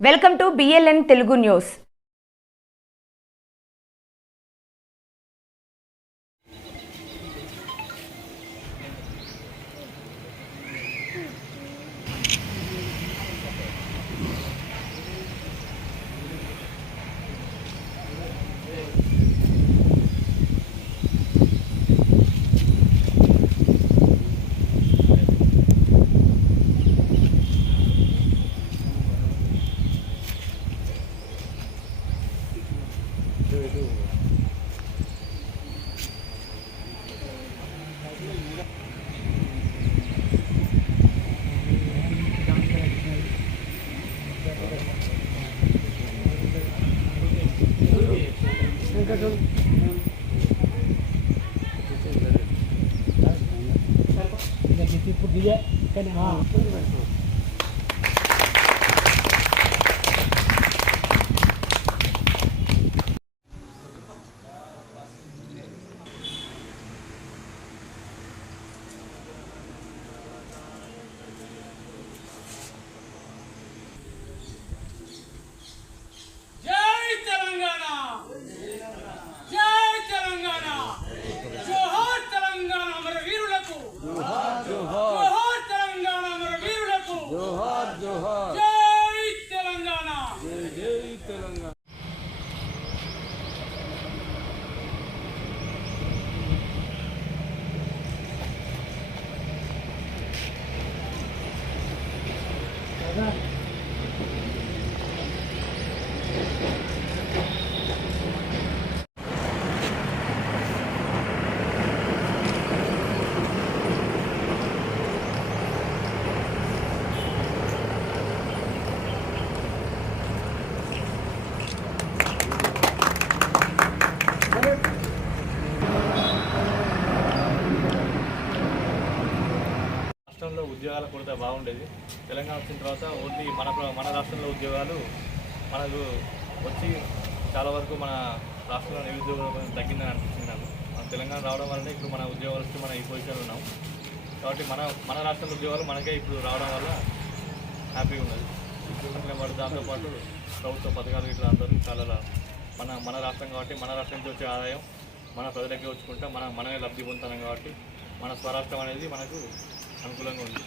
Welcome to BLN Telugu news. ఇప్పుడు దిగే కానీ రాష్ట్రంలో ఉద్యోగాల కొరత బాగుండేది. తెలంగాణ వచ్చిన తర్వాత ఓన్లీ మన రాష్ట్రంలో ఉద్యోగాలు మనకు వచ్చి చాలా వరకు మన రాష్ట్రంలో నిరుద్యోగం తగ్గిందని అనిపించింది నాకు. మన తెలంగాణ రావడం వల్లనే ఇప్పుడు మన ఉద్యోగాలు వచ్చి మనం ఈ పొజిషన్లో ఉన్నాం. కాబట్టి మన రాష్ట్రంలో ఉద్యోగాలు మనకే ఇప్పుడు రావడం వల్ల హ్యాపీగా ఉన్నది. దాంతోపాటు ప్రభుత్వ పథకాలు ఇట్లా అందరూ చాలా మన రాష్ట్రం కాబట్టి మన రాష్ట్రం నుంచి వచ్చే ఆదాయం మన ప్రజలకే వచ్చుకుంటా మనమే లబ్ధి పొందుతున్నాం కాబట్టి మన స్వరాష్ట్రం అనేది మనకు అనుకూలంగా ఉంది.